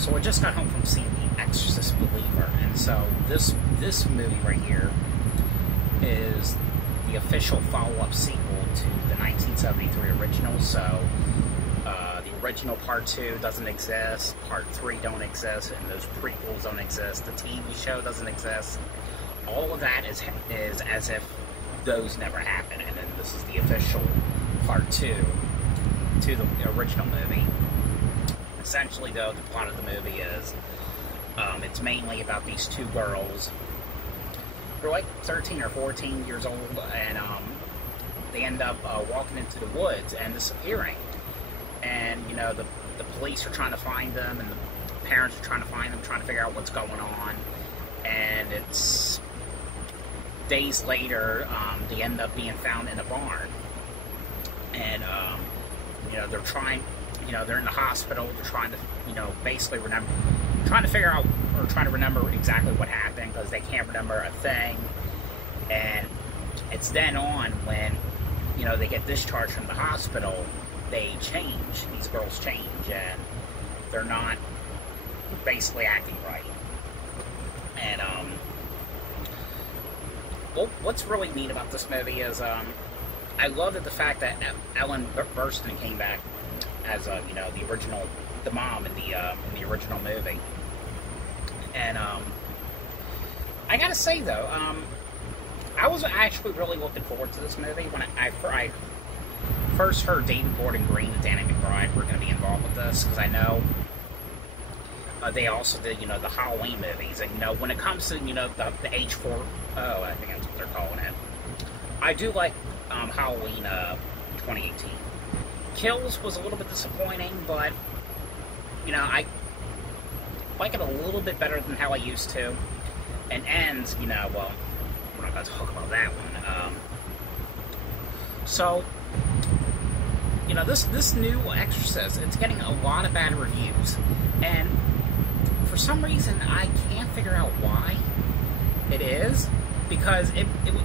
So I just got home from seeing The Exorcist Believer, and so this movie right here is the official follow-up sequel to the 1973 original. So the original Part 2 doesn't exist, Part 3 don't exist, and those prequels don't exist. The TV show doesn't exist. All of that is as if those never happened, and then this is the official Part 2 to the original movie. Essentially, though, the plot of the movie is it's mainly about these two girls. They're like 13 or 14 years old, and they end up walking into the woods and disappearing. And, you know, the police are trying to find them, and the parents are trying to find them, trying to figure out what's going on. And it's days later, they end up being found in a barn. And, you know, they're trying, you know, they're in the hospital, they're trying to, you know, basically trying to figure out, or trying to remember exactly what happened, because they can't remember a thing. And it's then on when, you know, they get discharged from the hospital, they change, these girls change, and they're not basically acting right. And, well, what's really neat about this movie is, I love that the fact that Ellen Burstyn came back as, you know, the original, the mom in the original movie. And, I gotta say, though, I was actually really looking forward to this movie when I first heard David Gordon Green and Danny McBride were going to be involved with this, because I know they also did, you know, the Halloween movies. And, you know, when it comes to, you know, the H4O, I think that's what they're calling it, I do like Halloween 2018. Kills was a little bit disappointing, but, you know, I like it a little bit better than how I used to. And Ends, you know, well, we're not going to talk about that one. So, you know, this new Exorcist, it's getting a lot of bad reviews. And for some reason, I can't figure out why it is. Because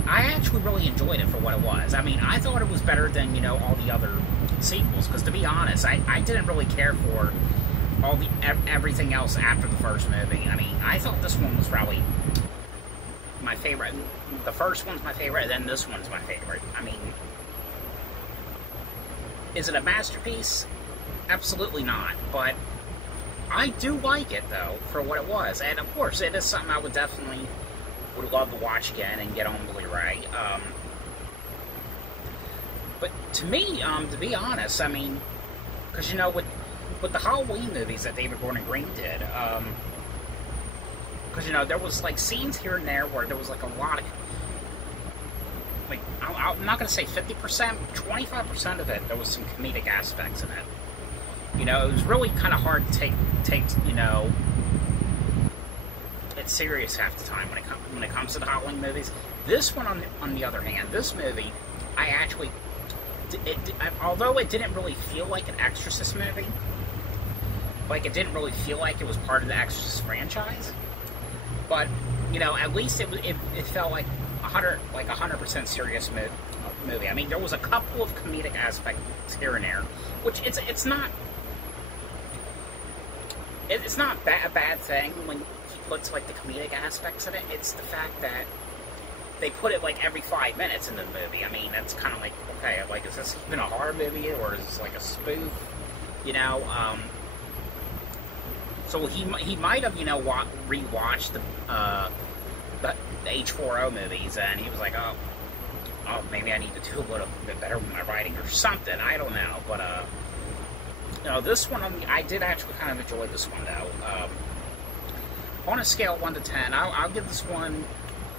I actually really enjoyed it for what it was. I mean, I thought it was better than, you know, all the other sequels. Because to be honest, I didn't really care for all everything else after the first movie. I mean, I thought this one was probably my favorite. The first one's my favorite, and then this one's my favorite. I mean, is it a masterpiece? Absolutely not. But I do like it, though, for what it was. And, of course, it is something I would love to watch again and get on Blu-ray. But to me, to be honest, I mean, because, you know, with the Halloween movies that David Gordon Green did, because, you know, there was, like, scenes here and there where there was, like, a lot of, like, I'm not going to say 50%, 25% of it, there was some comedic aspects in it. You know, it was really kind of hard to take, you know, it's serious half the time when it comes to the Halloween movies. This one, on the other hand, this movie, I actually, although it didn't really feel like an Exorcist movie, like, it didn't really feel like it was part of the Exorcist franchise, but, you know, at least it felt like 100% serious movie. I mean, there was a couple of comedic aspects here and there, which it's not a bad thing when he puts, like, the comedic aspects in it. It's the fact that they put it, like, every 5 minutes in the movie. I mean, that's kind of like, okay, like, is this even a horror movie, or is this, like, a spoof? You know, so he might have, you know, rewatched the H4O movies, and he was like, oh, maybe I need to do a little bit better with my writing or something. I don't know, but, you know, this one, I did actually kind of enjoy this one, though. On a scale of 1 to 10, I'll give this one,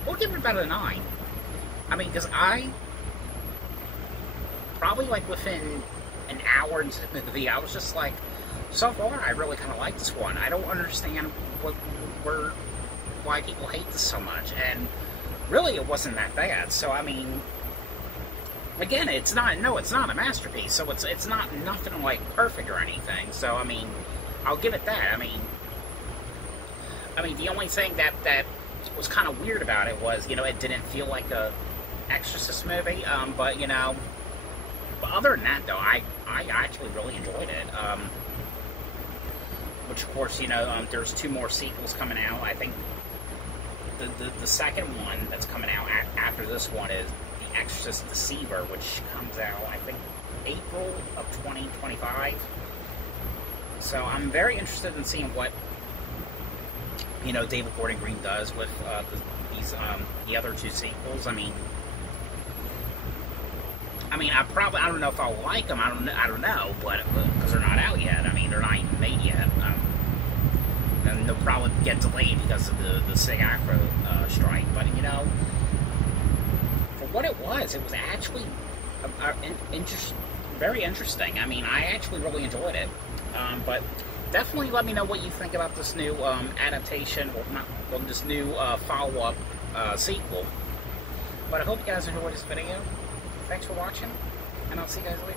we'll give it about a 9. I mean, because I, probably, like, within an hour into the movie, I was just like, so far, I really kind of like this one. I don't understand why people hate this so much, and really, it wasn't that bad. So, I mean, again, it's not a masterpiece, so it's not nothing, like, perfect or anything. So, I mean, I'll give it that. I mean, the only thing that was kind of weird about it was, you know, it didn't feel like a Exorcist movie, but, you know, but other than that, though, I actually really enjoyed it. which of course, you know, there's 2 more sequels coming out. I think the second one that's coming out after this one is The Exorcist Deceiver, which comes out, I think, April of 2025. So I'm very interested in seeing what, you know, David Gordon Green does with the other 2 sequels. I mean, I don't know if I'll like them. I don't know, but because they're not out yet. I mean, they're not even made yet. And they'll probably get delayed because of the SAG-AFTRA strike. But you know, for what it was actually very interesting. I mean, I actually really enjoyed it. But definitely let me know what you think about this new adaptation, or this new follow-up sequel. But I hope you guys enjoyed this video. Thanks for watching, and I'll see you guys later.